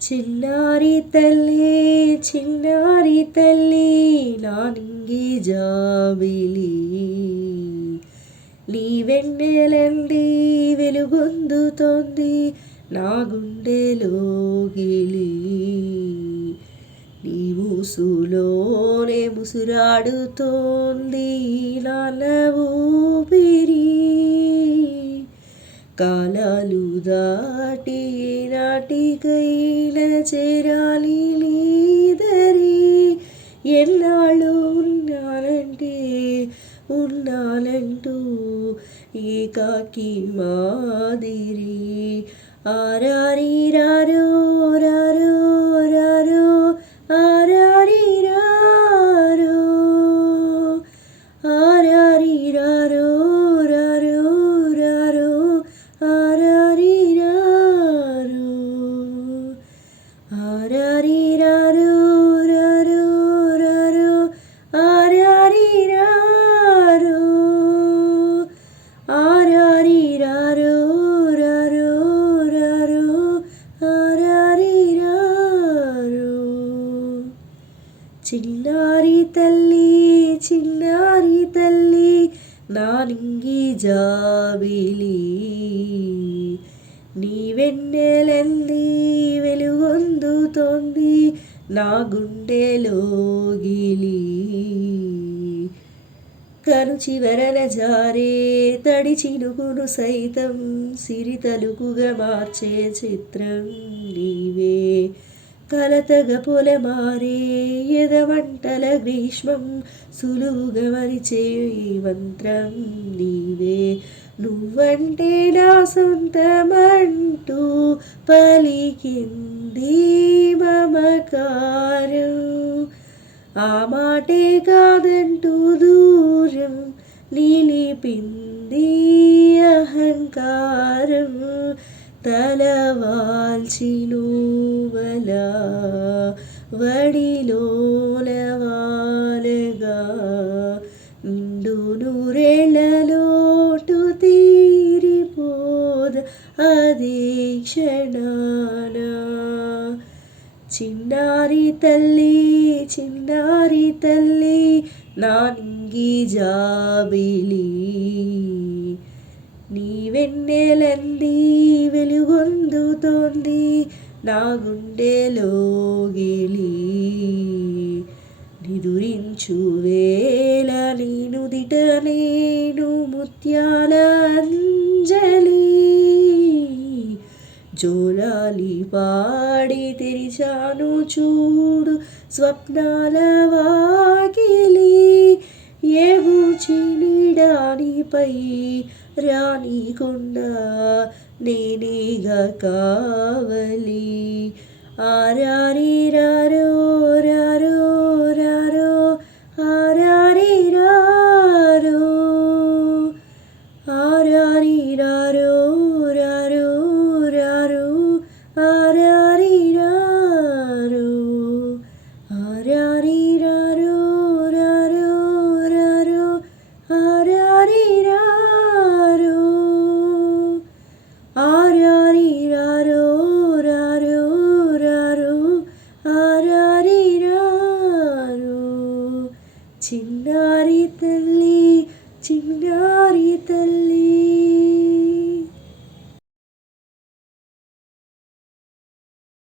చిన్నారి తల్లి చిన్నారి తల్లి నా నింగి జాబిలి నీ వెన్నెలండి వెలుగొందుతోంది నా గుండెలోగిలి నీ ఊసులోనే ముసురాడుతోంది నాన్న ఊపిరి కాలాలు దాటి నాటికైనా చేరాలి నీదరి ఎన్నాళ్ళు ఉన్నానంటూ ఏకాకి మాదిరి ఆరారి రారో రారో రారో ఆరారి రారో ఆరారి రారో రారో రారో ఆరారి రారో ఆరారి రారో రారో రారో ఆరారి రారో ఆరారి రారో రారో రారో ఆరారి రారో చిన్నారి తల్లి నా నింగి జాబిలి నీ వెన్నెలంది వెలుగొందుతోంది నా గుండెలోగిలి కను చివరన జారే తడి చినుకును సైతం సిరితలుకుగా మార్చే చిత్రం నీవే కలతగా పొలమారే ఎదవంటల గ్రీష్మం సులువుగా మరిచే మంత్రం నీవే నువ్వంటే నా సొంతమంటూ పలికింది మమకారం ఆ మాటే కాదంటూ దూరం నిలిపింది అహంకారం తలవాల్చి నువ్వలా వడిలోన వాలగా నిండు నూరేళ్లలోటు తీరిపోద అదే క్షణాన చిన్నారి తల్లి నా నింగి జాబిలి నీ వెన్నెలంది వెలుగొందుతోంది నా గుండెలోగిలి నిదురించు వేళ నీనుదిట నేను ముత్యాల అంజలి జోలాలి పాడి తెరిచాను చూడు స్వప్నాల వాకిలి ఏబూచి నీడానిపై రానికుండా నేనేగా కావలి ఆరారి రారో రారో రారో ఆరారి రారో ఆరారి రారో రారో రారో ఆరారి రారో ఆరారి రారో రారో రారో ఆరారి రారో ఆరారి రారో రారో రారో ఆరారి రారో చిన్నారి తల్లి